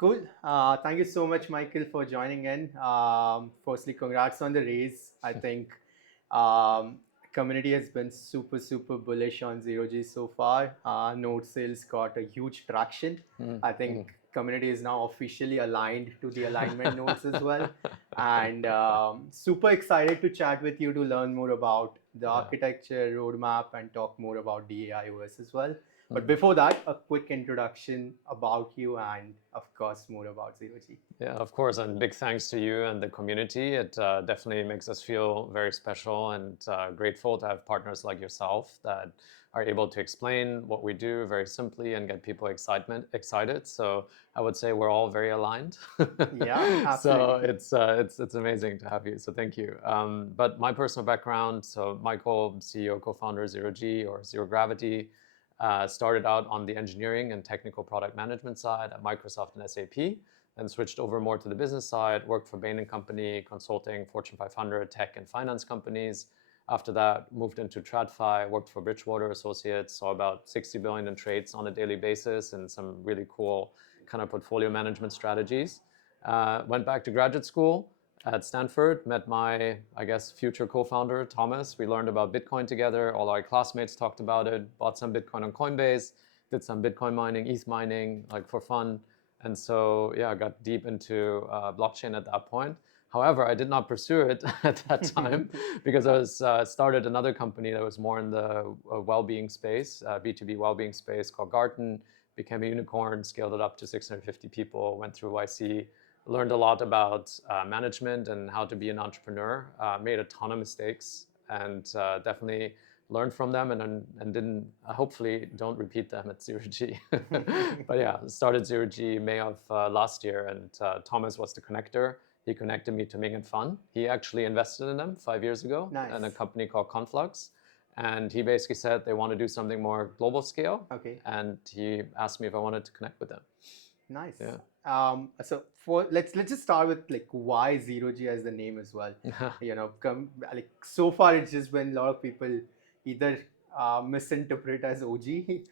Cool. Thank you so much, Michael, for joining in. Firstly, congrats on the raise. I think um, community has been super bullish on Zero G so far. Node sales got a huge traction. I think community is now officially aligned to the alignment nodes as well. And super excited to chat with you to learn more about the architecture, roadmap, and talk more about dAIOS as well. But before that, a quick introduction about you and, of course, more about Zero G. Yeah, of course, and big thanks to you and the community. It definitely makes us feel very special and grateful to have partners like yourself that are able to explain what we do very simply and get people excited. So I would say we're all very aligned. Yeah, absolutely. So it's amazing to have you. So thank you. But my personal background: so Michael, CEO, co-founder Zero G or Zero Gravity. Started out on the engineering and technical product management side at Microsoft and SAP, then switched over more to the business side, worked for Bain & Company, consulting Fortune 500 tech and finance companies. After that, moved into TradFi, worked for Bridgewater Associates, saw about 60 billion in trades on a daily basis and some really cool kind of portfolio management strategies. Went back to graduate school at Stanford, met my, I guess, future co-founder, Thomas. We learned about Bitcoin together. All our classmates talked about it, bought some Bitcoin on Coinbase, did some Bitcoin mining, ETH mining, like for fun. And so, yeah, I got deep into blockchain at that point. However, I did not pursue it at that time because I was started another company that was more in the well-being space, B2B well-being space called Garten, became a unicorn, scaled it up to 650 people, went through YC, learned a lot about management and how to be an entrepreneur, made a ton of mistakes and definitely learned from them and didn't, hopefully don't repeat them at Zero G. But yeah, started Zero G May of last year and Thomas was the connector. He connected me to Ming and Fun. He actually invested in them 5 years ago in a company called Conflux. And he basically said they want to do something more global scale. Okay. And he asked me if I wanted to connect with them. Nice. Yeah. So let's just start with like why Zero G as the name as well. Like so far it's just been a lot of people either misinterpret as OG.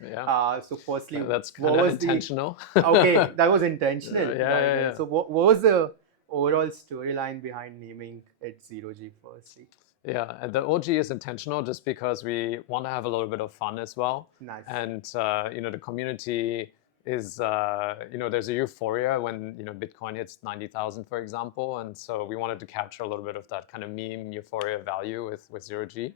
Yeah. So firstly, that's what kind of was intentional. Okay, that was intentional. Yeah. So what was the overall storyline behind naming it Zero G firstly? Yeah, and the OG is intentional just because we want to have a little bit of fun as well. Nice. And the community is there's a euphoria when Bitcoin hits 90,000, for example, and so we wanted to capture a little bit of that kind of meme euphoria value with Zero G.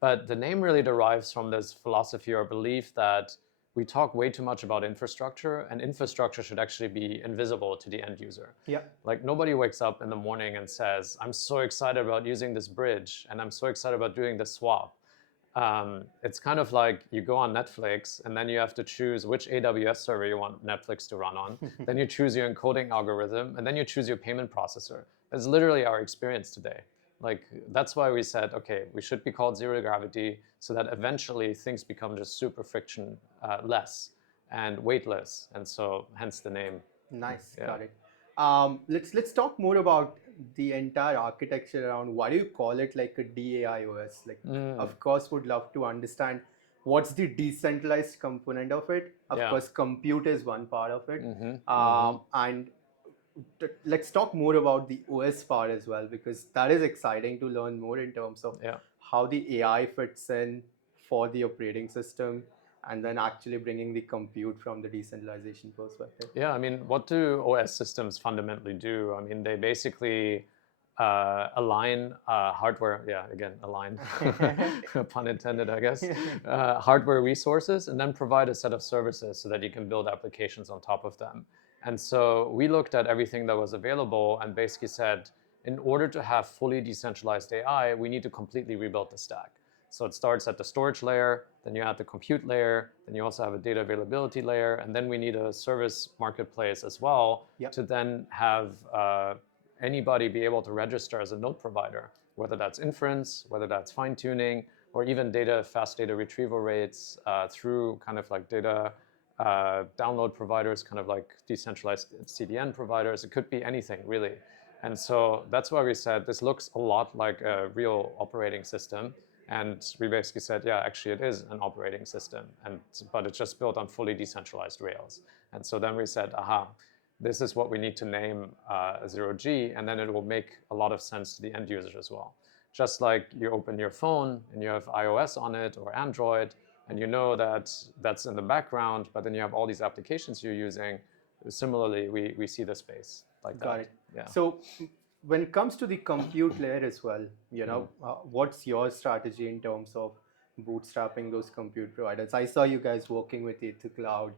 But the name really derives from this philosophy or belief that we talk way too much about infrastructure, and infrastructure should actually be invisible to the end user. Yeah. Like nobody wakes up in the morning and says, I'm so excited about using this bridge and I'm so excited about doing this swap. It's kind of like you go on Netflix and then you have to choose which AWS server you want Netflix to run on. Then you choose your encoding algorithm and then you choose your payment processor. That's literally our experience today. Like that's why we said, okay, we should be called Zero Gravity so that eventually things become just super friction less and weightless. And so hence the name. Nice, Yeah. got it. Let's talk more about the entire architecture around why do you call it like a dAIOS? Like, of course, would love to understand what's the decentralized component of it. Of course, compute is one part of it, and let's talk more about the OS part as well because that is exciting to learn more in terms of how the AI fits in for the operating system and then actually bringing the compute from the decentralization perspective. Yeah, I mean, what do OS systems fundamentally do? I mean, they basically align hardware, align, pun intended, I guess, hardware resources, and then provide a set of services so that you can build applications on top of them. And so we looked at everything that was available and basically said, in order to have fully decentralized AI, we need to completely rebuild the stack. So it starts at the storage layer, then you add the compute layer, then you also have a data availability layer, and then we need a service marketplace as well to then have anybody be able to register as a node provider, whether that's inference, whether that's fine-tuning, or even fast data retrieval rates through kind of like data download providers, kind of like decentralized CDN providers. It could be anything, really. And so that's why we said this looks a lot like a real operating system. And we basically said, yeah, actually it is an operating system, but it's just built on fully decentralized Rails. And so then we said, aha, this is what we need to name 0G, and then it will make a lot of sense to the end user as well. Just like you open your phone and you have iOS on it or Android, and you know that that's in the background, but then you have all these applications you're using. Similarly, we see the space like that. Got it. Yeah. So when it comes to the compute layer as well, what's your strategy in terms of bootstrapping those compute providers? I saw you guys working with EtherCloud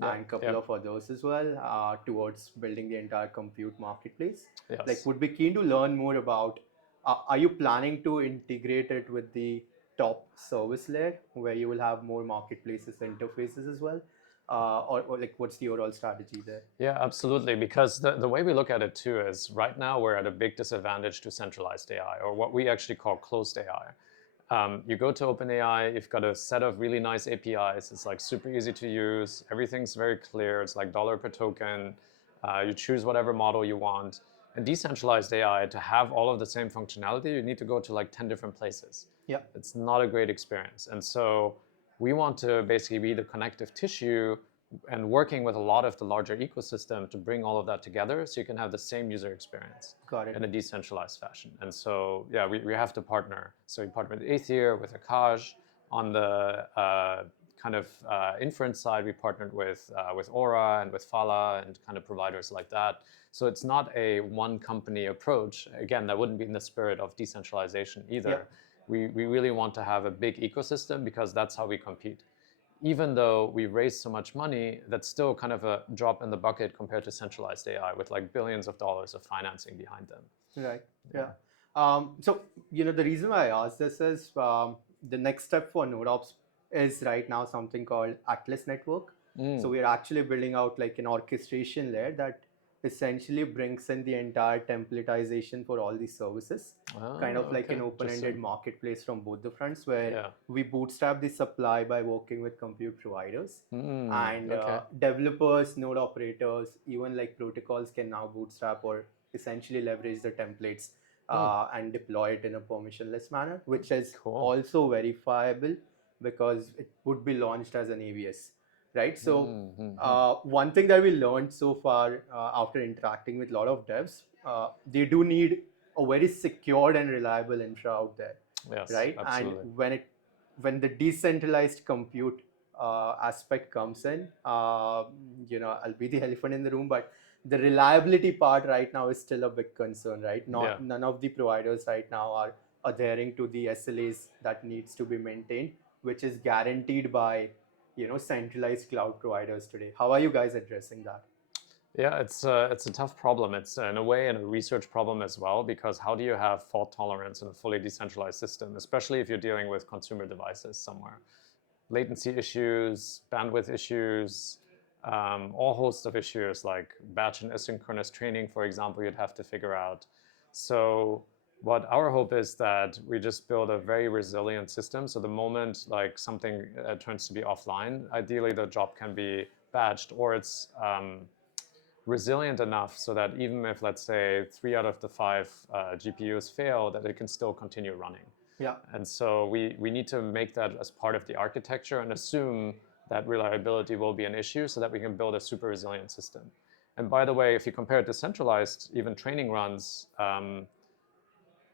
and a couple of others as well towards building the entire compute marketplace. Yes. Like, would be keen to learn more about, are you planning to integrate it with the top service layer where you will have more marketplaces interfaces as well? Or like, what's the overall strategy there? Yeah, absolutely. Because the way we look at it too is right now we're at a big disadvantage to centralized AI, or what we actually call closed AI. You go to OpenAI, you've got a set of really nice APIs. It's like super easy to use. Everything's very clear. It's like dollar per token. You choose whatever model you want. And decentralized AI, to have all of the same functionality, you need to go to like 10 different places. Yeah. It's not a great experience. And so we want to basically be the connective tissue and working with a lot of the larger ecosystem to bring all of that together so you can have the same user experience. Got it. In a decentralized fashion. And so, yeah, we have to partner. So we partner with Aether, with Akash. On the kind of inference side, we partnered with Aura and with Fala and kind of providers like that. So it's not a one company approach. Again, that wouldn't be in the spirit of decentralization either. Yeah. We really want to have a big ecosystem because that's how we compete. Even though we raised so much money, that's still kind of a drop in the bucket compared to centralized AI with like billions of dollars of financing behind them. Right. Yeah. So, the reason why I asked this is the next step for NodeOps is right now something called Atlas Network. So we are actually building out like an orchestration layer that essentially brings in the entire templatization for all these services, kind of like an open-ended marketplace from both the fronts, where we bootstrap the supply by working with compute providers, and developers, node operators, even like protocols can now bootstrap or essentially leverage the templates and deploy it in a permissionless manner, which is also verifiable because it would be launched as an AVS. Right. So one thing that we learned so far after interacting with a lot of devs, they do need a very secured and reliable infra out there. Yes, right. Absolutely. And when the decentralized compute aspect comes in, I'll be the elephant in the room, but the reliability part right now is still a big concern. Right. None of the providers right now are adhering to the SLAs that needs to be maintained, which is guaranteed by centralized cloud providers today. How are you guys addressing that? Yeah, it's a tough problem. It's in a way a research problem as well, because how do you have fault tolerance in a fully decentralized system, especially if you're dealing with consumer devices somewhere? Latency issues, bandwidth issues, all hosts of issues like batch and asynchronous training, for example, you'd have to figure out. So what our hope is that we just build a very resilient system. So the moment like something turns to be offline, ideally the job can be batched, or it's resilient enough so that even if, let's say, 3 out of the 5 GPUs fail, that it can still continue running. Yeah. And so we need to make that as part of the architecture and assume that reliability will be an issue so that we can build a super resilient system. And by the way, if you compare it to centralized, even training runs,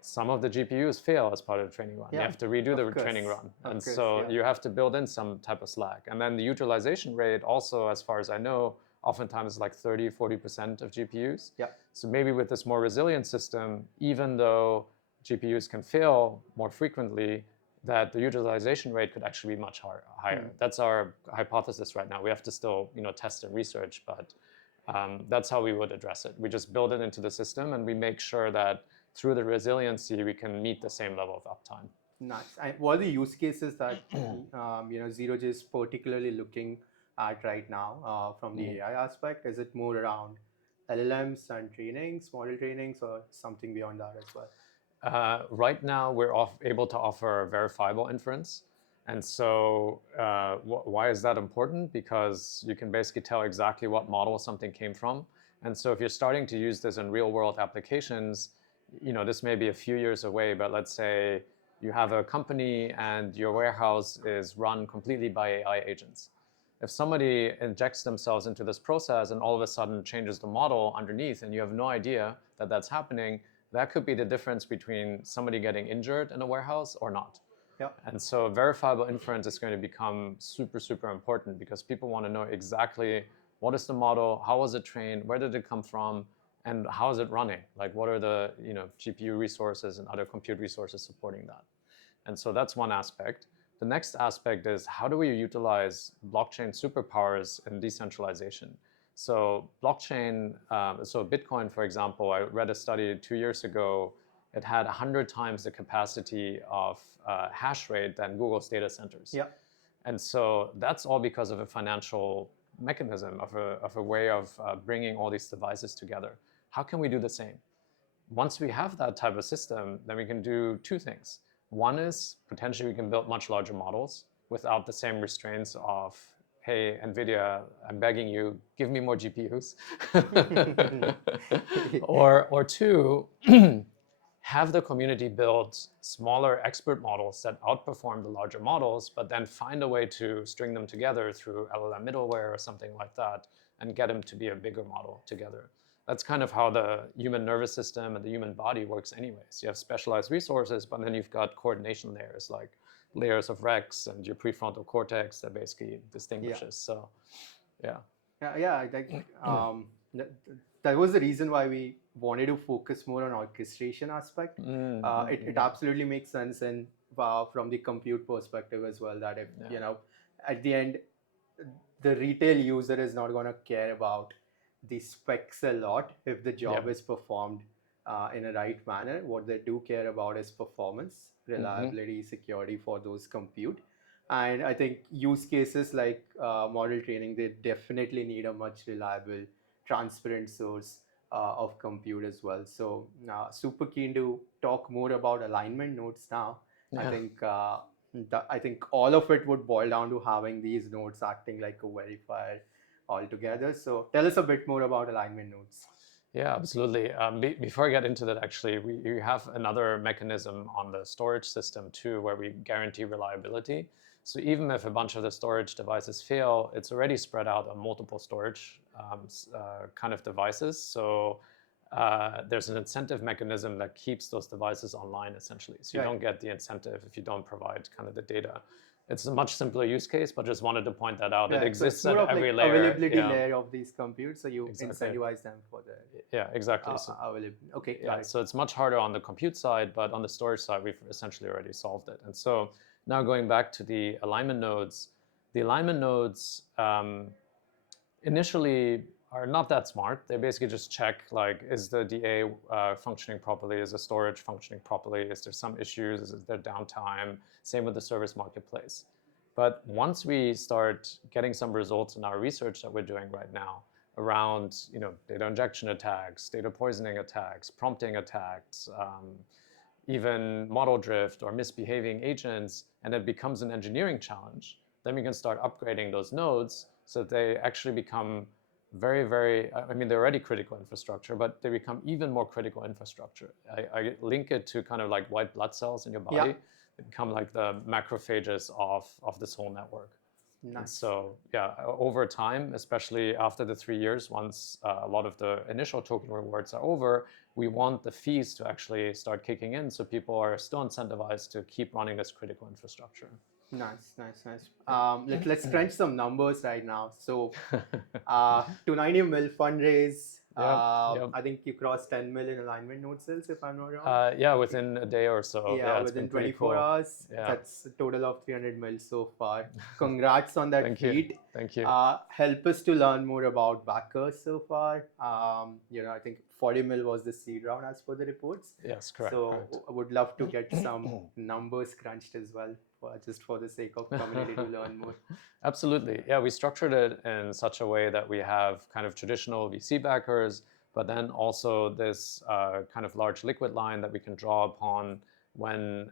some of the GPUs fail as part of the training run. You have to redo the training run. And so you have to build in some type of slack. And then the utilization rate also, as far as I know, oftentimes is like 30, 40% of GPUs. Yeah. So maybe with this more resilient system, even though GPUs can fail more frequently, that the utilization rate could actually be much higher. That's our hypothesis right now. We have to still test and research, but that's how we would address it. We just build it into the system and we make sure that through the resiliency, we can meet the same level of uptime. Nice. And what are the use cases that Zero-J is particularly looking at right now from the AI aspect? Is it more around LLMs and trainings, model trainings, or something beyond that as well? Right now, we're able to offer verifiable inference. And so why is that important? Because you can basically tell exactly what model something came from. And so if you're starting to use this in real world applications, this may be a few years away, but let's say you have a company and your warehouse is run completely by AI agents. if somebody injects themselves into this process and all of a sudden changes the model underneath and you have no idea that that's happening, that could be the difference between somebody getting injured in a warehouse or not. Yeah. And so verifiable inference is going to become super, super important because people want to know exactly what is the model, how was it trained, where did it come from, and how is it running? Like what are the GPU resources and other compute resources supporting that? And so that's one aspect. The next aspect is how do we utilize blockchain superpowers in decentralization? So blockchain, so Bitcoin, for example, I read a study 2 years ago. It had 100 times the capacity of hash rate than Google's data centers. Yeah. And so that's all because of a financial mechanism, of a way of bringing all these devices together. How can we do the same? Once we have that type of system, then we can do two things. One is potentially we can build much larger models without the same restraints of, hey, NVIDIA, I'm begging you, give me more GPUs. or two, have the community build smaller expert models that outperform the larger models, but then find a way to string them together through LLM middleware or something like that and get them to be a bigger model together. That's kind of how the human nervous system and the human body works anyways. You have specialized resources, but then you've got coordination layers like layers of Rex and your prefrontal cortex that basically distinguishes. Yeah. So, yeah. Yeah, I think that was the reason why we wanted to focus more on orchestration aspect. It absolutely makes sense, and from the compute perspective as well, that if at the end the retail user is not going to care about the specs a lot if the job is performed in a right manner. What they do care about is performance, reliability, security for those compute. And I think use cases like model training, they definitely need a much reliable, transparent source of compute as well. So super keen to talk more about alignment nodes now. I think all of it would boil down to having these nodes acting like a verifier altogether. So tell us a bit more about alignment nodes. Yeah, absolutely. Before I get into that, actually, we have another mechanism on the storage system too, where we guarantee reliability. So even if a bunch of the storage devices fail, it's already spread out on multiple storage kind of devices. So there's an incentive mechanism that keeps those devices online, essentially. So you don't get the incentive if you don't provide kind of the data. It's a much simpler use case, but just wanted to point that out. It exists at every layer. Availability layer of these computes, so you incentivize them for the exactly. Okay, so it's much harder on the compute side, but on the storage side, we've essentially already solved it. And so now going back to the alignment nodes, initially are not that smart. They basically just check, like, is the DA functioning properly? Is the storage functioning properly? Is there some issues? Is there downtime? Same with the service marketplace. But once we start getting some results in our research that we're doing right now around data injection attacks, data poisoning attacks, prompting attacks, even model drift or misbehaving agents, and it becomes an engineering challenge, then we can start upgrading those nodes so that they actually become very, very, they're already critical infrastructure, but they become even more critical infrastructure. I link it to kind of like white blood cells in your body. Yeah. They become like the macrophages of this whole network. Nice. And so, over time, especially after the 3 years, once a lot of the initial token rewards are over, we want the fees to actually start kicking in so people are still incentivized to keep running this critical infrastructure. Nice. Let's crunch some numbers right now. So, 290 mil fundraise. I think you crossed 10 million alignment node sales, if I'm not wrong. Within a day or so. Within 24 hours. That's a total of 300 mil so far. Congrats on that feat. Thank you. Help us to learn more about backers so far. I think 40 mil was the seed round as per the reports. Yes, correct. So I would love to get some numbers crunched as well, just for the sake of community to learn more. Absolutely. Yeah, we structured it in such a way that we have kind of traditional VC backers, but then also this kind of large liquid line that we can draw upon when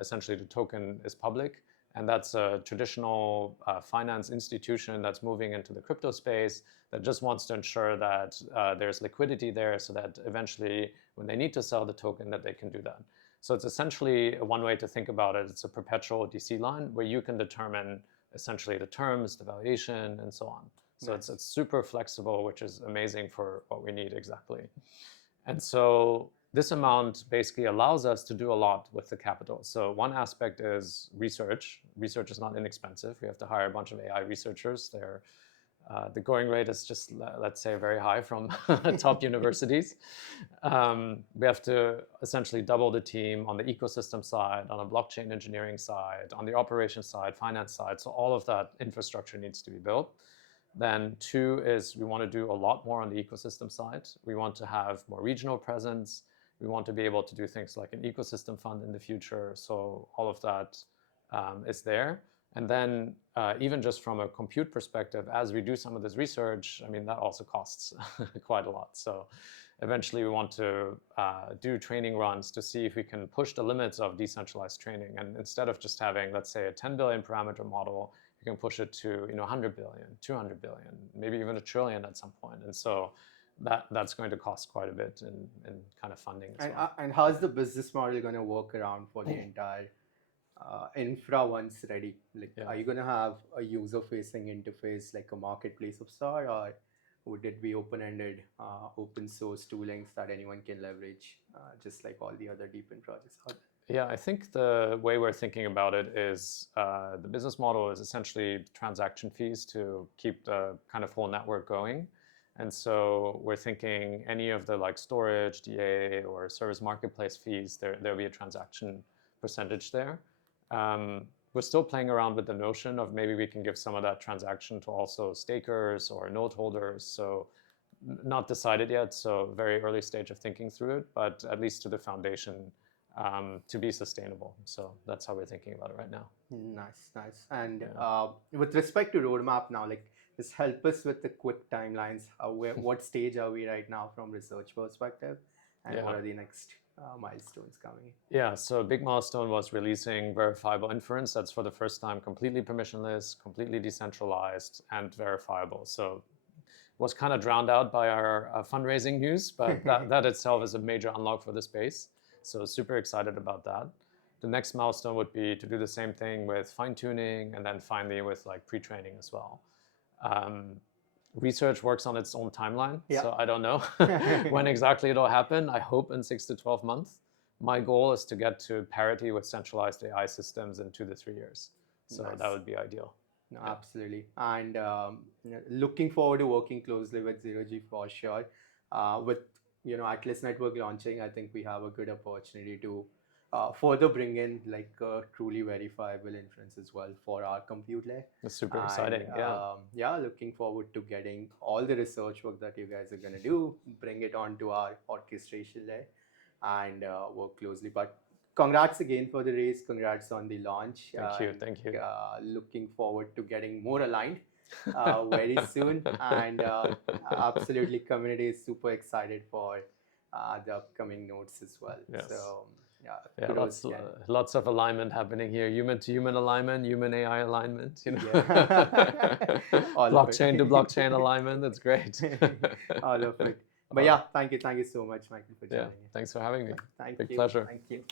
essentially the token is public. And that's a traditional finance institution that's moving into the crypto space that just wants to ensure that there's liquidity there so that eventually when they need to sell the token that they can do that. So it's essentially one way to think about it. It's a perpetual DC line where you can determine essentially the terms, the valuation, and so on. So Nice. it's super flexible, which is amazing for what we need exactly. And so this amount basically allows us to do a lot with the capital. So one aspect is research. Research is not inexpensive. We have to hire a bunch of AI researchers. The going rate is just, let's say, very high from top universities. We have to essentially double the team on the ecosystem side, on a blockchain engineering side, on the operations side, finance side. So all of that infrastructure needs to be built. Then two is we want to do a lot more on the ecosystem side. We want to have more regional presence. We want to be able to do things like an ecosystem fund in the future. So all of that is there. And then even just from a compute perspective, as we do some of this research, I mean, that also costs quite a lot. So eventually we want to do training runs to see if we can push the limits of decentralized training. And instead of just having, let's say, a 10 billion parameter model, you can push it to 100 billion, 200 billion, maybe even 1 trillion at some point. And so that's going to cost quite a bit in kind of funding as well. And how's the business model going to work around for the entire infra once ready? Like, Yeah. are you going to have a user-facing interface like a marketplace of sort, or would it be open-ended, open source toolings that anyone can leverage, just like all the other deep-in projects out there? Yeah, I think the way we're thinking about it is the business model is essentially transaction fees to keep the kind of whole network going. And so we're thinking any of the like storage, DA, or service marketplace fees, there'll be a transaction percentage there. We're still playing around with the notion of maybe we can give some of that transaction to also stakers or node holders. So not decided yet, so very early stage of thinking through it, but at least to the foundation to be sustainable. So that's how we're thinking about it right now. Nice. And with respect to roadmap now, like, just help us with the quick timelines. What stage are we right now from research perspective, and what are the next milestones coming? Yeah, so a big milestone was releasing verifiable inference. That's for the first time completely permissionless, completely decentralized, and verifiable. So was kind of drowned out by our fundraising news, but that itself is a major unlock for the space. So super excited about that. The next milestone would be to do the same thing with fine-tuning, and then finally with like pre-training as well. Research works on its own timeline, so I don't know when exactly it'll happen. I hope in 6 to 12 months. My goal is to get to parity with centralized AI systems in 2 to 3 years. So that would be ideal. No, absolutely. And looking forward to working closely with Zero-G for sure. With Atlas Network launching, I think we have a good opportunity to further bring in like truly verifiable inference as well for our compute layer. That's super exciting. Looking forward to getting all the research work that you guys are going to do, bring it onto our orchestration layer, and work closely. But congrats again for the race. Congrats on the launch. Thank you. Looking forward to getting more aligned very soon. And absolutely, community is super excited for the upcoming nodes as well. Yes. So lots of alignment happening here. Human to human alignment, human AI alignment. Blockchain to blockchain alignment. That's great. All of it. But thank you so much, Michael, for joining. Thanks for having me. Thank Big you. pleasure. Thank you.